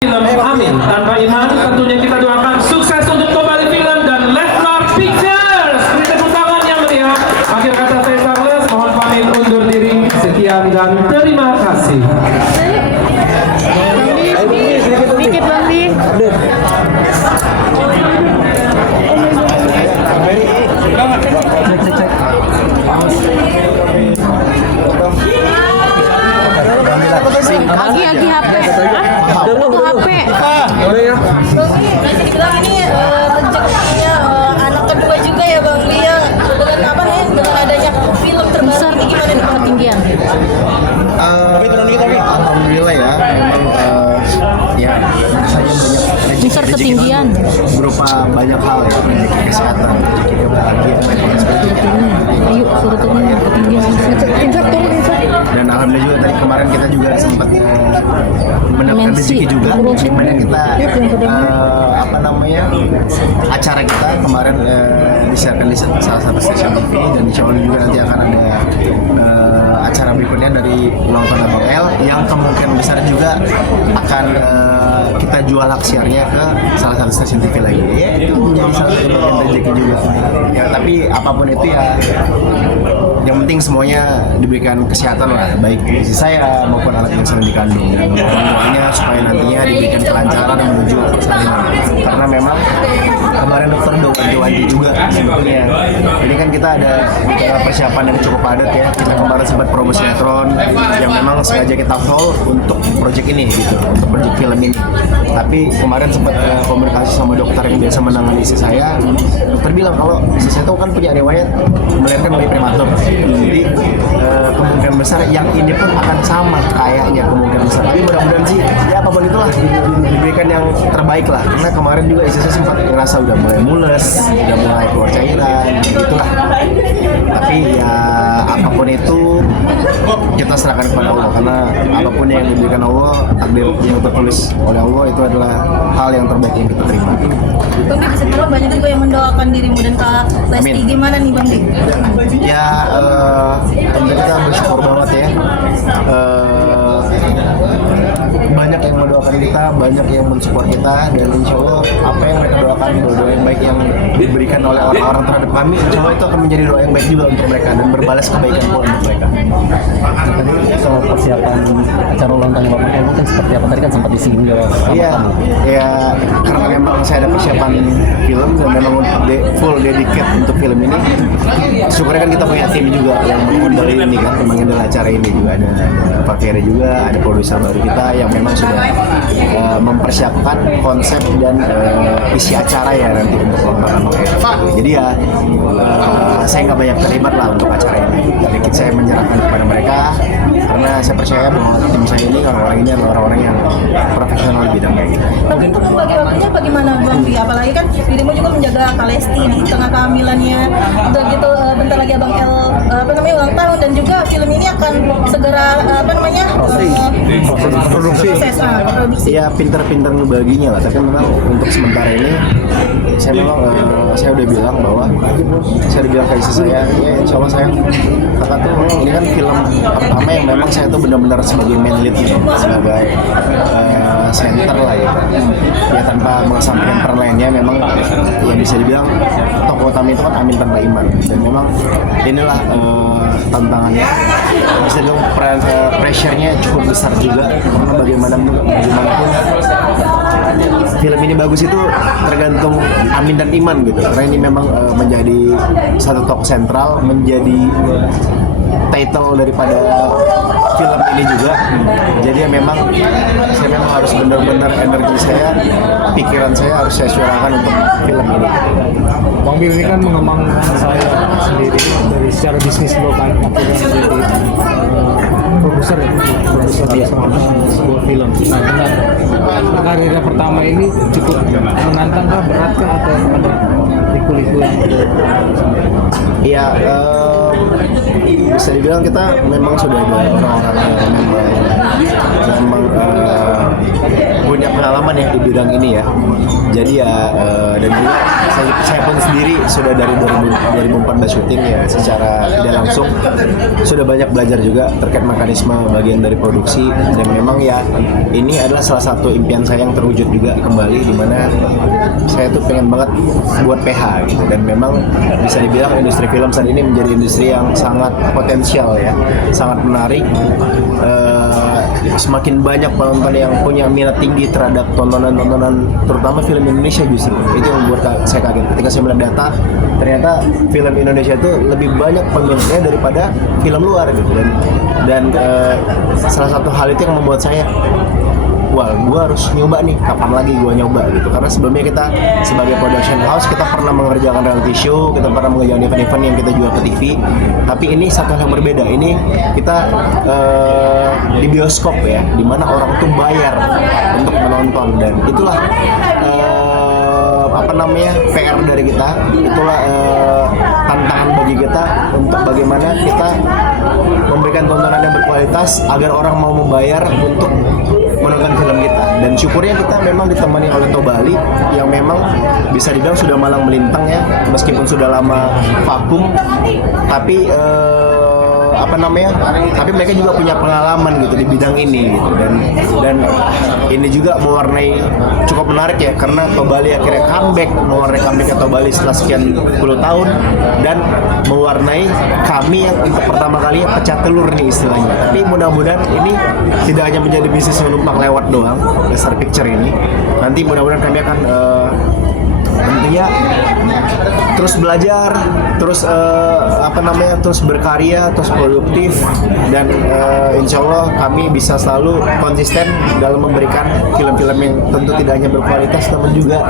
Film Amin Tanpa Iman, tentunya kita doakan sukses untuk kembali film dan Lesnar Pictures. Beri tepuk tangan yang meriah. Akhir kata saya Charles, mohon pamit undur diri. Sekian dan terima kasih. Dikit Bambi. Cek. Lagi HP. Itu HP. Bisa dibilang ini rezekinya anak kedua juga ya Bang Lia. Dengan apa nih? Dengan adanya film terbaru ini gimana nih ketinggian? Alhamdulillah ya, memang ya saja banyak Besar ketinggian. berupa banyak hal ya, rezeki kesehatan, rezeki kebahagiaan, Ayo suruh turun ketinggian. dan alhamdulillah juga tadi kemarin kita juga sempat mendapatkan rezeki juga, dimana kita acara kita kemarin disiarkan di salah satu stasiun TV, dan insya Allah juga nanti akan ada acara berikutnya dari ulang tahun Abang L yang kemungkinan besar juga akan kita jual hak siarnya ke salah satu stasiun TV lagi. Ya, itu menjadi salah satu bagian rezeki juga. Ya, tapi apapun itu ya, yang penting semuanya diberikan kesehatan lah, baik istri saya maupun anak yang sedang dikandung. Dan semuanya supaya nantinya diberikan kelancaran menuju persalinan. Karena memang kemarin dokter udah wanti-wanti juga sebetulnya. Ini kan kita ada persiapan yang cukup padat ya. Kita kemarin sempat promo sinetron yang memang sengaja kita hold untuk proyek ini gitu, untuk proyek film ini. Tapi kemarin sempat komunikasi sama dokter yang biasa menangani istri saya. Dokter bilang kalau istri saya itu kan punya riwayat melahirkan bayi prematur. Jadi kemungkinan besar yang ini pun akan sama kayaknya, kemungkinan besar. Tapi mudah-mudahan sih ya apapun itulah diberikan yang terbaik lah. Karena kemarin juga istri saya sempat ngerasa udah mulai mules, udah mulai keluar cairan, gitulah. Tapi ya apapun itu kita serahkan kepada Allah, karena apapun yang diberikan Allah, takdir yang tertulis oleh Allah itu adalah hal yang terbaik yang kita terima. Bang Di, bisa bilang banyak juga yang mendoakan dirimu dan Kak Lesti. Amin. Gimana nih Bang Di? Ya, tentu kita bersyukur banget ya. Banyak yang mendoakan kita, banyak yang mensupport kita, dan insya Allah apa yang mereka doakan, doa yang baik yang diberikan oleh orang-orang terhadap kami, insya Allah itu akan menjadi doa yang baik juga untuk mereka dan berbalas kebaikan pula untuk mereka. Tadi soal persiapan acara ulang tahun Bapak L kan seperti apa? Tadi kan sempat disinggung juga sama Iya, kamu. ya karena memang saya ada persiapan film dan memang full dedicate untuk film ini. Syukurnya kan kita punya tim juga yang mengendali ini kan, mengendali acara ini juga ada Pak Ferry juga, ada produser baru kita yang memang sudah mempersiapkan konsep dan isi acara ya nanti untuk ulang tahun Abang L. Jadi ya saya nggak banyak terlibat lah untuk acara ini. Sedikit saya menyerahkan kepada mereka karena saya percaya bahwa tim saya ini orang-orang ini adalah orang-orang yang profesional di bidangnya. Tapi untuk membagi waktunya bagaimana Bang Di? Apalagi kan dirimu juga menjaga Kak Lesti di tengah kehamilannya. Udah gitu bentar lagi Abang L ulang tahun, dan juga film ini akan segera Produksi. produksi. Ya pinter-pinter ngebaginya lah, tapi memang untuk sementara ini saya memang saya udah bilang bahwa saya udah bilang ke istri saya, ya insya Allah saya kakak tuh ini kan film pertama yang memang saya tuh benar-benar sebagai main lead gitu, sebagai center lah ya tanpa mengesampingkan peran lainnya. Memang ya bisa dibilang tokoh utama itu kan Amin Tanpa Iman, dan memang inilah tantangannya. Bisa dibilang pressure-nya cukup besar juga, karena bagaimanapun film ini bagus itu tergantung Amin dan Iman gitu, karena ini memang menjadi satu tokoh sentral, menjadi title daripada film ini juga. Jadi ya memang saya memang harus benar-benar energi saya, pikiran saya harus saya suarakan untuk film ini. Bang Bil ini kan mengembangkan saya sendiri dari secara bisnis lo kan, akhirnya menjadi produser sama sebuah film. Nah, dengan karirnya pertama ini cukup menantang kah, berat kah, atau ada liku-liku yang Iya, bisa dibilang kita memang sudah ada orang-orang yang memang punya pengalaman ya di bidang ini ya. Jadi ya dan juga saya pun sendiri sudah dari 2014 syuting ya, secara tidak langsung sudah banyak belajar juga terkait mekanisme bagian dari produksi, dan memang ya ini adalah salah satu impian saya yang terwujud juga kembali, di mana saya tuh pengen banget buat PH gitu, dan memang bisa dibilang industri film saat ini menjadi industri yang sangat potensial ya, sangat menarik. Semakin banyak penonton yang punya minat tinggi terhadap tontonan-tontonan terutama film Indonesia, justru itu yang membuat saya kaget ketika saya melihat data, ternyata film Indonesia itu lebih banyak peminatnya daripada film luar gitu, dan salah satu hal itu yang membuat saya, wah, gue harus nyoba nih, kapan lagi gue nyoba gitu. Karena sebelumnya kita sebagai production house, kita pernah mengerjakan reality show, kita pernah mengerjakan event-event yang kita jual ke TV. Tapi ini satu hal yang berbeda. Ini kita di bioskop ya, dimana orang tuh bayar untuk menonton, dan itulah PR dari kita. Itulah tantangan bagi kita untuk bagaimana kita memberikan tontonan yang berkualitas agar orang mau membayar untuk menonton film kita. Dan syukurnya kita memang ditemani oleh Tobali yang memang bisa dibilang sudah malang melintang ya, meskipun sudah lama vakum, tapi tapi mereka juga punya pengalaman gitu di bidang ini gitu, dan ini juga mewarnai cukup menarik ya, karena Tobali akhirnya mewarnai comeback Tobali setelah sekian puluh tahun, dan mewarnai kami yang untuk pertama kali pecah telur nih istilahnya. Tapi mudah-mudahan ini tidak hanya menjadi bisnis menumpang lewat doang, Lesser Picture ini. Nanti mudah-mudahan kami akan tentunya terus belajar, terus terus berkarya, terus produktif, dan insya Allah kami bisa selalu konsisten dalam memberikan film-film yang tentu tidak hanya berkualitas, namun juga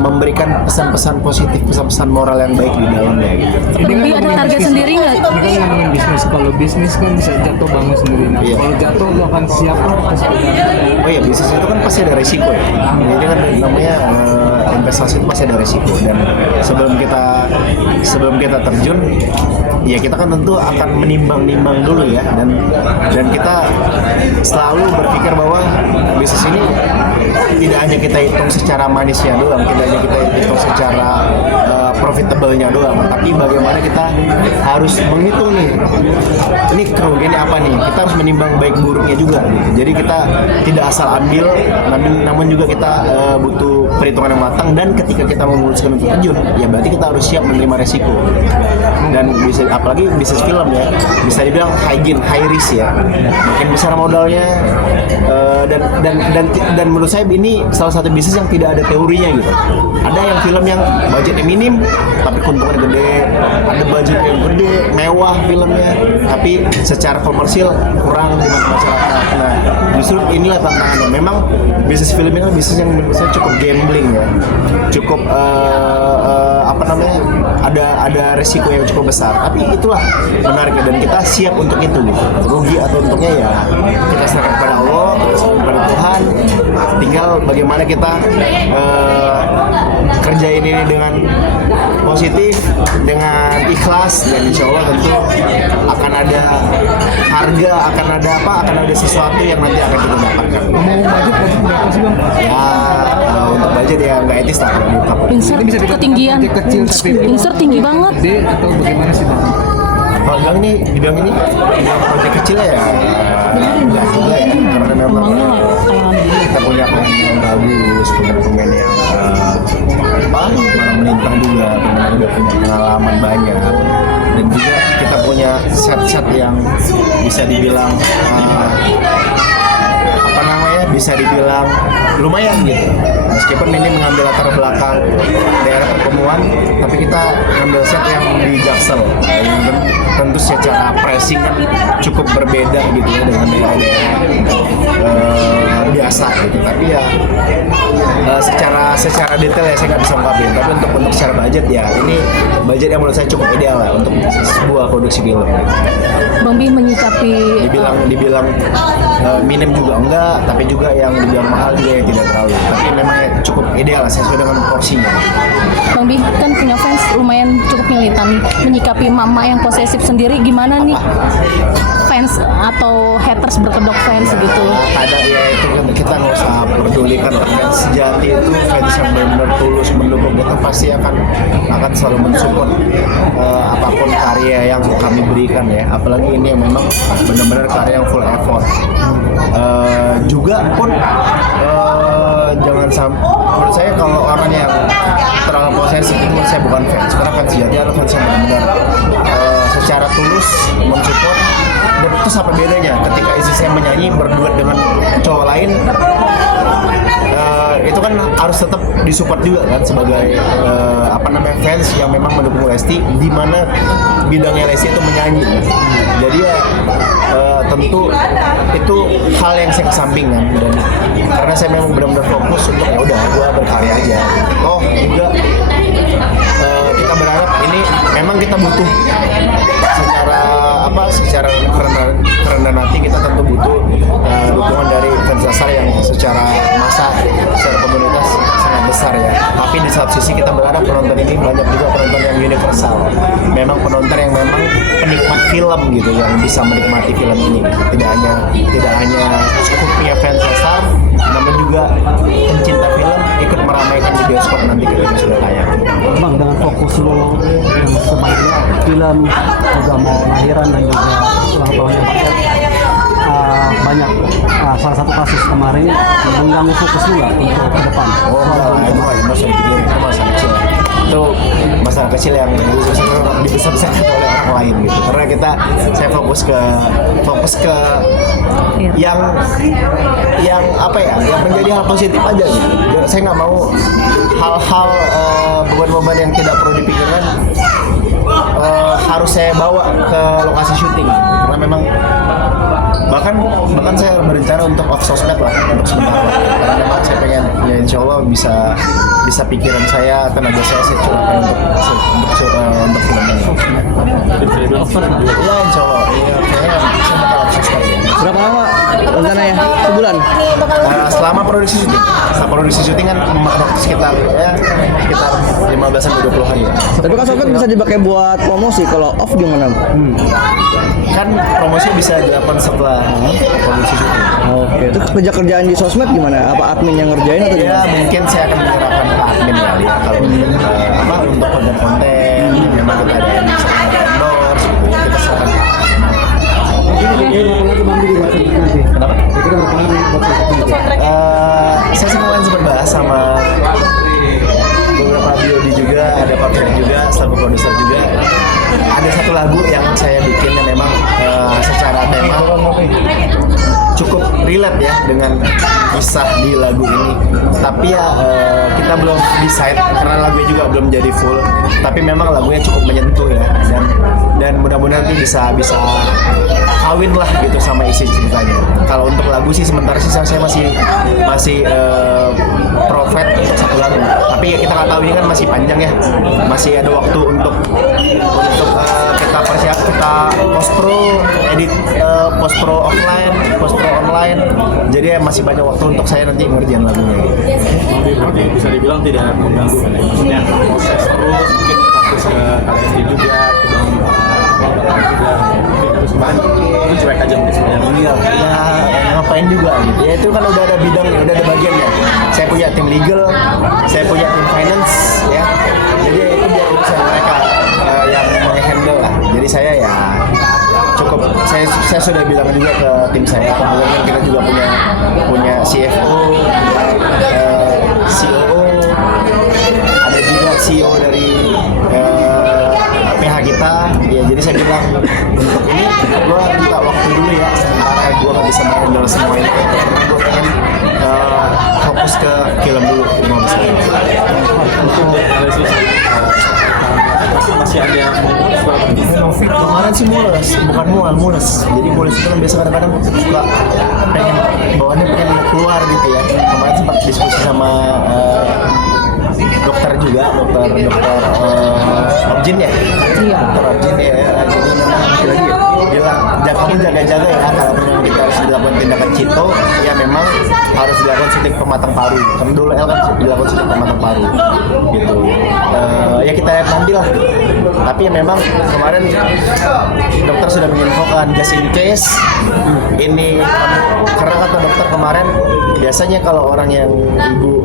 memberikan pesan-pesan positif, pesan-pesan moral yang baik di dalamnya gitu. Tapi ada target sendiri nggak? Ini kan ngomongin bisnis, kalau bisnis kan bisa jatuh bangun sendiri. Nah, Iya. kalau jatuh lo akan siap terus Oh iya, bisnis itu kan pasti ada resiko ya. Jadi kan namanya investasi itu pasti ada resiko, dan sebelum kita terjun ya kita kan tentu akan menimbang-nimbang dulu ya, dan kita selalu berpikir bahwa bisnis ini tidak hanya kita hitung secara manisnya doang, tidak hanya kita hitung secara profitable-nya doang, tapi bagaimana kita harus menghitung nih, ini kerugiannya apa nih, kita harus menimbang baik buruknya juga gitu. Jadi kita tidak asal ambil, namun juga kita butuh perhitungan yang matang, dan ketika kita memutuskan untuk terjun ya berarti kita harus siap menerima resiko. Dan bisa, apalagi bisnis film ya, bisa dibilang high risk ya, makin besar modalnya, dan menurut saya ini salah satu bisnis yang tidak ada teorinya gitu. Ada yang film yang budgetnya minim tapi keuntungannya gede, ada budget yang gede, mewah filmnya, tapi secara komersil kurang di mata masyarakat. Nah, justru inilah tantangannya. Memang bisnis film ini bisnis yang menurut saya cukup gambling ya, cukup ada resiko yang cukup besar. Tapi itulah menariknya, dan kita siap untuk itu gitu. Rugi atau untungnya ya kita serahkan kepada Allah, kepada Tuhan. Tinggal bagaimana kita kerjain ini dengan positif, dengan ikhlas, dan insya Allah tentu akan ada harga, akan ada sesuatu yang nanti akan kita dapatkan. mau budget berapa sih bang? Ya untuk budget ya nggak etis lah kalau diungkap. Insert Ini bisa dikatakan ketinggian. proyek kecil tapi Insert tinggi banget. gede atau bagaimana sih bang? Kalau dibilang ini proyek kecil ya enggak juga ya, karena memang kita punya pemain yang bagus, punya pemain yang malah melintang juga, pemain juga punya pengalaman banyak, dan juga kita punya set yang bisa dibilang bisa dibilang lumayan gitu. Meskipun ini mengambil latar belakang daerah pertemuan, tapi kita ngambil set yang di Jaksel, yang tentu secara pricing kan cukup berbeda gitu ya dengan daerah-daerah biasa gitu. Tapi ya secara detail ya saya nggak bisa ungkapin. Tapi untuk secara budget ya ini budget yang menurut saya cukup ideal lah untuk sebuah produksi film. Bang Bi menyikapi Dibilang minim juga enggak, tapi juga yang dibilang mahal juga tidak terlalu, tapi memang ya cukup ideal sesuai dengan porsinya. Bang Bi kan punya fans lumayan cukup militan nih. Menyikapi mama yang posesif sendiri gimana nih? Fans atau haters berkedok fans gitu. Ada ya itu kan kita nggak usah pedulikan, fans sejati itu fans yang benar-benar tulus mendukung kita pasti akan selalu mensupport apapun karya yang kami berikan ya, apalagi ini yang memang benar-benar karya yang full effort. Juga pun jangan sampai, menurut saya kalau orang yang terlalu posesif itu menurut saya bukan fans, karena fans sejati adalah fans yang benar-benar secara tulus mensupport. Dan itu apa bedanya ketika istri saya menyanyi berduet dengan cowok lain, itu kan harus tetap disupport juga kan sebagai fans yang memang mendukung Lesti, di mana bidangnya Lesti itu menyanyi. Jadi ya tentu itu hal yang saya kesampingkan, dan karena saya memang benar-benar fokus untuk ya udah gua berkarya aja. Oh juga kita berharap ini memang kita butuh secara kerendahan hati, kita tentu butuh dukungan dari fans dasar yang secara massa, secara komunitas sangat besar ya. Tapi di satu sisi kita berharap penonton ini banyak juga penonton yang universal, memang penonton yang memang penikmat film gitu, yang bisa menikmati film ini. Tidak hanya cukup punya fans dasar, namun juga pencinta film ikut meramaikan di bioskop nanti ketika sudah tayang. Bang, dengan fokus lo yang sebaiknya film juga mau lahiran dan juga ulang tahunnya banyak salah satu kasus kemarin mengganggu fokus lu nggak untuk ke depan? Oh enggak, itu masalah kecil, itu masalah kecil. Itu masalah kecil yang dibesar-besarkan oleh orang lain gitu. Karena saya fokus ke yang apa ya, yang menjadi hal positif aja gitu. Saya nggak mau hal-hal beban-beban yang tidak perlu dipikirkan harus saya bawa ke lokasi syuting, karena memang bahkan saya berencana untuk off sosmed lah untuk sebentar, karena memang saya pengen ya insya Allah bisa pikiran saya, tenaga saya curahkan untuk film ini. Ya insya Allah, ya kayaknya saya bakal off sosmed. Berapa lama rencananya? Sebulan? Selama produksi syuting kan sekitar 15-20 hari. Tapi kan sosmed bisa dipakai buat promosi, kalau off gimana? Kan promosi bisa dilakukan setelah produksi syuting. Oke, itu kerjaan di sosmed gimana? Apa admin yang ngerjain atau Ya gimana? mungkin saya akan menyerahkan ke admin kali ya, kalau untuk konten-konten memang kita ada yang bisa endorse gitu, kita serahkan. Kenapa? Saya kemarin sempat bahas sama beberapa BOD juga, ada partner juga, selaku produser juga. Ada satu lagu yang saya bikin yang memang secara tema cukup relate ya dengan kisah di lagu ini. Tapi ya kita belum decide karena lagunya juga belum jadi full. Tapi memang lagunya cukup menyentuh ya, dan mudah-mudahan nanti bisa kawin lah gitu sama isi ceritanya. Kalau untuk lagu sih sementara sih saya masih profet untuk satu lagu. Tapi ya kita nggak tahu, ini kan masih panjang ya, masih ada waktu untuk kita persiap, kita post pro, edit post pro offline, post pro online. Jadi ya masih banyak waktu untuk saya nanti ngerjain lagunya. Berarti bisa dibilang tidak mengganggu kan ya? Maksudnya proses terus, mungkin fokus ke KTSD juga, ke dalam juga, mungkin terus itu cuek aja mungkin sebenarnya. Iya, ya ngapain juga gitu. Ya itu kan udah ada bidang, udah ada bagiannya. Saya punya tim legal, saya punya tim finance, ya. Jadi itu biar urusan mereka yang menghandle lah. Jadi saya ya cukup, saya sudah bilang juga ke tim saya, kemudian kita juga punya CFO, COO, ada juga CEO dari PH kita. Ya jadi saya bilang untuk ini gue minta waktu dulu ya, sementara gue nggak bisa menghandle semua ini. Gue pengen fokus ke film dulu, mau bisa. Masih ada yang Kemarin sih mules. Jadi mules itu kan biasa kadang-kadang suka pengen bawaannya pengen keluar gitu ya. Kemarin sempat diskusi sama dokter juga, dokter Objin ya. Dokter Objin ya. Jadi memang lagi bilang kamu jaga-jaga ya, kalau memang kita harus dilakukan tindakan cito, ya memang harus dilakukan suntik pematang paru. Kan dulu L kan dilakukan suntik pematang paru, gitu. Ya kita lihat nanti lah. Tapi ya memang kemarin dokter sudah menginfokan just in case ini karena kata dokter kemarin biasanya kalau orang yang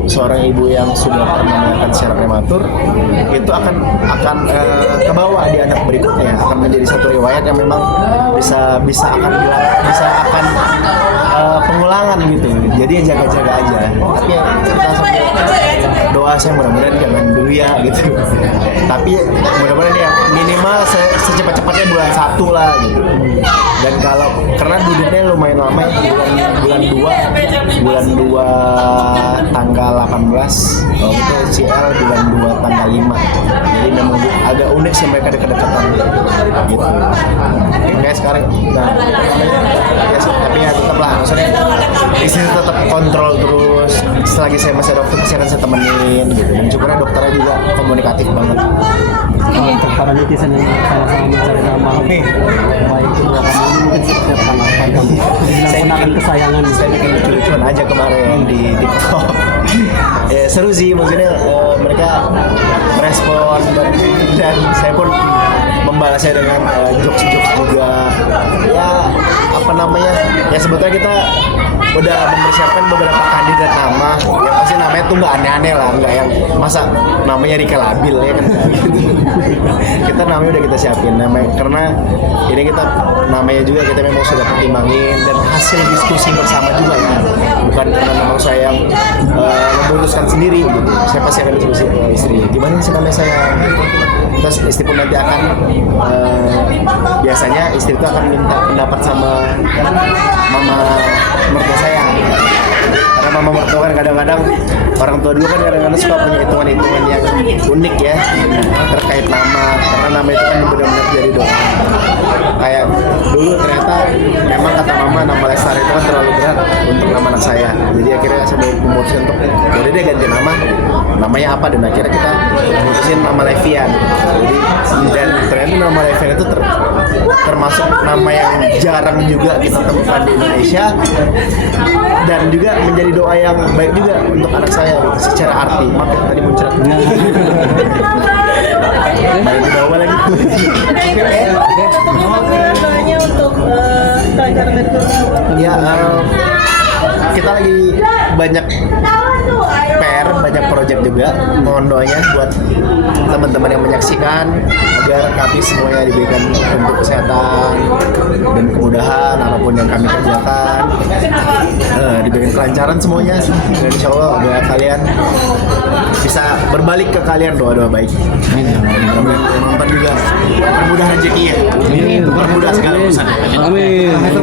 seorang ibu yang sudah pernah melahirkan secara prematur itu akan kebawa di anak berikutnya, akan menjadi satu riwayat yang memang bisa akan pengulangan gitu. Jadi ya jaga-jaga aja. Tapi ya, kita sampai doa saya mudah-mudahan jangan dulu ya gitu. Tapi mudah-mudahan ya minimal secepat-cepatnya bulan 1 lah gitu. Dan kalau karena duduknya lumayan lama ya, bulan 2 tanggal 18, kalau itu CL bulan 2 tanggal 5. Jadi memang agak unik sih mereka dekat-dekatan gitu. Kayak sekarang ya, tapi ya tetap lah, maksudnya istri tetap kontrol terus. Selagi saya masih dokter pasti akan saya temenin gitu. Dan syukurnya dokternya juga komunikatif banget. Untuk para netizen yang sama-sama mencari nama baik kedua kamu ini mungkin setiap tanggapan kamu dibilang ponakan kesayangan. Saya bikin lucu-lucuan aja kemarin di TikTok. Ya seru sih, maksudnya mereka merespon dan saya pun membalasnya dengan jokes-jokes juga. Ya apa namanya? Ya sebetulnya kita udah mempersiapkan beberapa kandidat nama yang pasti namanya tuh nggak aneh-aneh lah, nggak yang masa namanya Rika Labil ya kan gitu. Kita namanya udah kita siapin namanya karena ini kita namanya juga kita memang sudah pertimbangin dan hasil diskusi bersama juga ya, bukan karena memang saya yang memutuskan sendiri gitu. Saya pasti akan diskusi ke istri gimana sih namanya saya, terus istri pun nanti akan biasanya istri itu akan minta pendapat sama mama mertua saya, karena mama mertua kan kadang-kadang orang tua dulu kan kadang-kadang suka punya hitungan-hitungan yang unik ya terkait nama, karena nama itu kan benar-benar jadi doa. Kayak dulu ternyata memang kata mama nama Lestari itu kan terlalu berat untuk nama anak saya, jadi akhirnya saya memutuskan untuk jadi dia ganti namanya apa, dan akhirnya kita memutusin nama Levian. Jadi dan ternyata nama Levian itu termasuk nama yang jarang juga kita temukan di Indonesia dan juga menjadi doa yang baik juga untuk anak saya gitu, secara arti. Maaf ya, tadi muncrat. Baik di bawah lagi. Doanya untuk kelancaran berikutnya. Ya, kita lagi banyak PR, banyak project juga. Mohon doanya buat teman-teman yang menyaksikan agar kami semuanya diberikan untuk kesehatan dan kemudahan apapun yang kami kerjakan, diberikan kelancaran semuanya, dan insya Allah doa kalian bisa berbalik ke kalian doa-doa baik. Nonton juga permudah rezeki ya, permudah segala urusan. Amin.